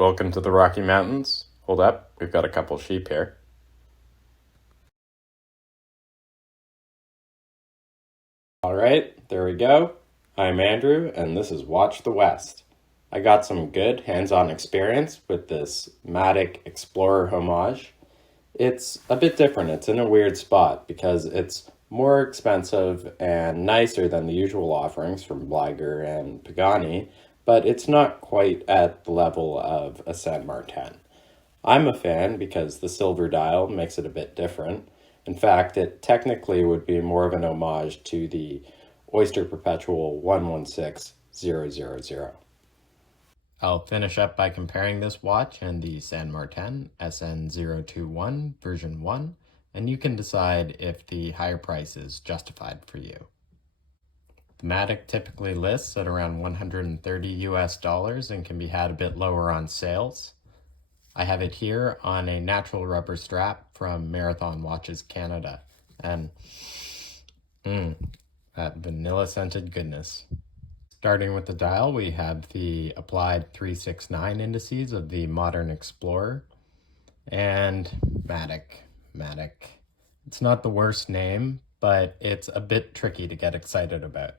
Welcome to the Rocky Mountains. Hold up, we've got a couple sheep here. All right, there we go. I'm Andrew, and this is Watch the West. I got some good hands-on experience with this Matic Explorer Homage. It's a bit different. It's in a weird spot because it's more expensive and nicer than the usual offerings from Bliger and Pagani, but it's not quite at the level of a San Martin. I'm a fan because the silver dial makes it a bit different. In fact, it technically would be more of an homage to the Oyster Perpetual 116000. I'll finish up by comparing this watch and the San Martin SN021 version 1, and you can decide if the higher price is justified for you. The Matic typically lists at around $130 and can be had a bit lower on sales. I have it here on a natural rubber strap from Marathon Watches Canada, and that vanilla scented goodness. Starting with the dial, we have the applied 369 indices of the Modern Explorer and Matic. It's not the worst name, but it's a bit tricky to get excited about.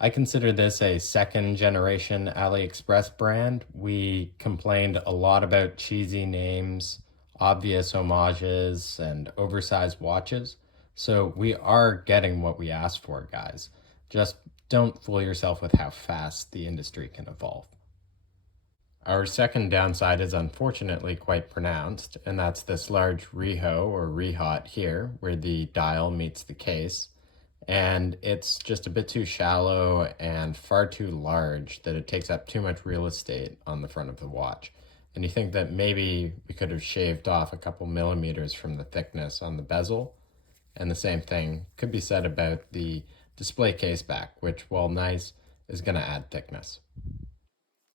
I consider this a second generation Aliexpress brand. We complained a lot about cheesy names, obvious homages, and oversized watches. So we are getting what we asked for, guys. Just don't fool yourself with how fast the industry can evolve. Our second downside is unfortunately quite pronounced, and that's this large reho or rehaut here, where the dial meets the case. And it's just a bit too shallow and far too large that it takes up too much real estate on the front of the watch. And you think that maybe we could have shaved off a couple millimeters from the thickness on the bezel. And the same thing could be said about the display case back, which, while nice, is going to add thickness.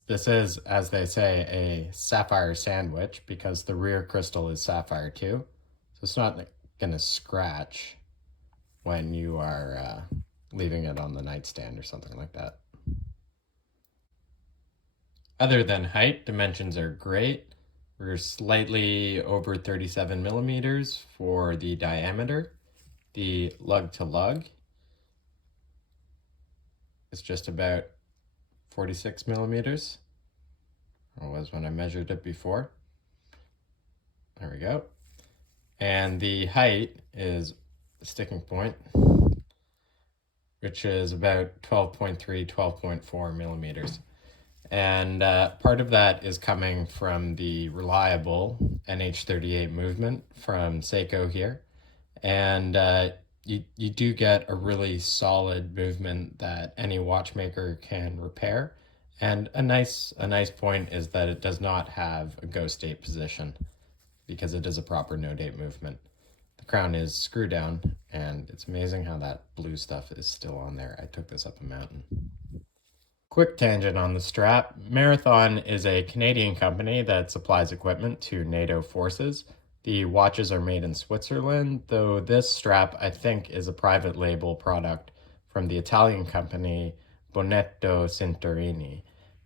This is, as they say, a sapphire sandwich because the rear crystal is sapphire too. So it's not going to scratch when you are leaving it on the nightstand or something like that. Other than height, dimensions are great. We're slightly over 37 millimeters for the diameter. The lug to lug is just about 46 millimeters. It was when I measured it before. There we go. And the height is the sticking point, which is about 12.3, 12.4 millimeters. And part of that is coming from the reliable NH38 movement from Seiko here. And you do get a really solid movement that any watchmaker can repair. And a nice point is that it does not have a ghost date position because it is a proper no date movement. The crown is screw down, and it's amazing how that blue stuff is still on there. I took this up a mountain. Quick tangent on the strap. Marathon is a Canadian company that supplies equipment to NATO forces. The watches are made in Switzerland, though this strap, I think, is a private label product from the Italian company Bonetto Cinturini.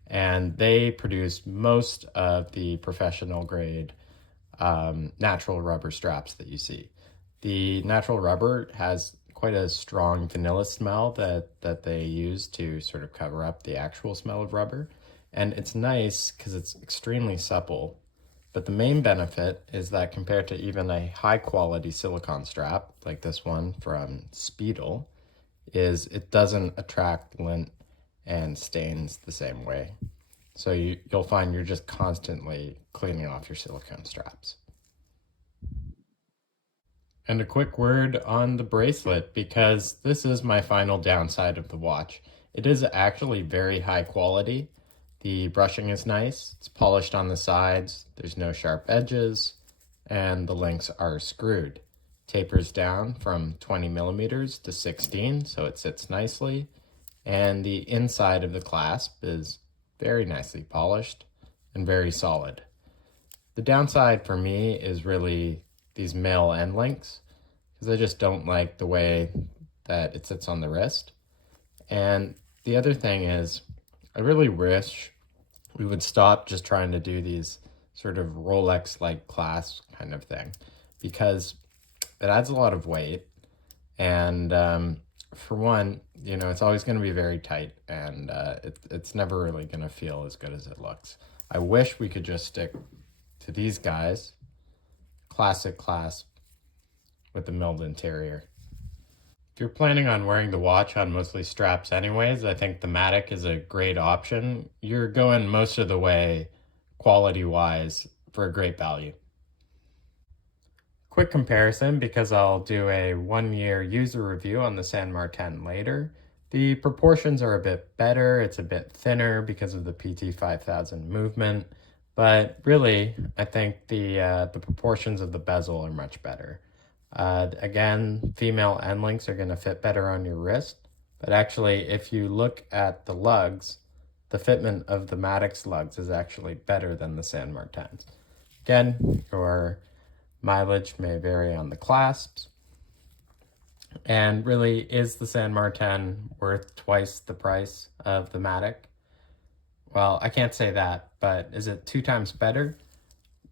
And they produce most of the professional grade natural rubber straps that you see. The natural rubber has quite a strong vanilla smell that they use to sort of cover up the actual smell of rubber. And it's nice because it's extremely supple. But the main benefit is that compared to even a high quality silicone strap, like this one from Speedle, is it doesn't attract lint and stains the same way. So you'll find you're just constantly cleaning off your silicone straps. And a quick word on the bracelet, because this is my final downside of the watch. It is actually very high quality. The brushing is nice, it's polished on the sides, there's no sharp edges, and the links are screwed. Tapers down from 20 millimeters to 16, so it sits nicely. And the inside of the clasp is very nicely polished and very solid. The downside for me is really these male end links, because I just don't like the way that it sits on the wrist. And the other thing is, I really wish we would stop just trying to do these sort of Rolex-like clasps kind of thing, because it adds a lot of weight. And for one, it's always going to be very tight, and it's never really going to feel as good as it looks. I wish we could just stick to these guys, classic clasp with the milled interior. If you're planning on wearing the watch on mostly straps anyways, I think the Matic is a great option. You're going most of the way quality-wise for a great value. Quick comparison, because I'll do a 1-year user review on the San Martin later. The proportions are a bit better. It's a bit thinner because of the PT5000 movement, but really, I think the proportions of the bezel are much better. Again, female end links are going to fit better on your wrist, but actually, if you look at the lugs, the fitment of the Matic's lugs is actually better than the San Martin's. Again, your mileage may vary on the clasps. And really, is the San Martin worth twice the price of the Matic? Well, I can't say that, but is it 2 times better?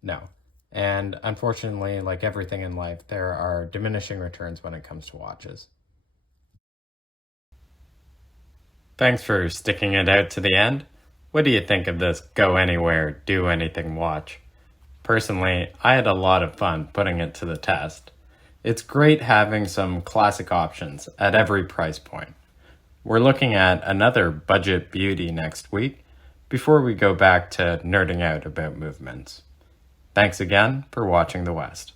No. And unfortunately, like everything in life, there are diminishing returns when it comes to watches. Thanks for sticking it out to the end. What do you think of this go anywhere, do anything watch? Personally, I had a lot of fun putting it to the test. It's great having some classic options at every price point. We're looking at another budget beauty next week before we go back to nerding out about movements. Thanks again for watching The West.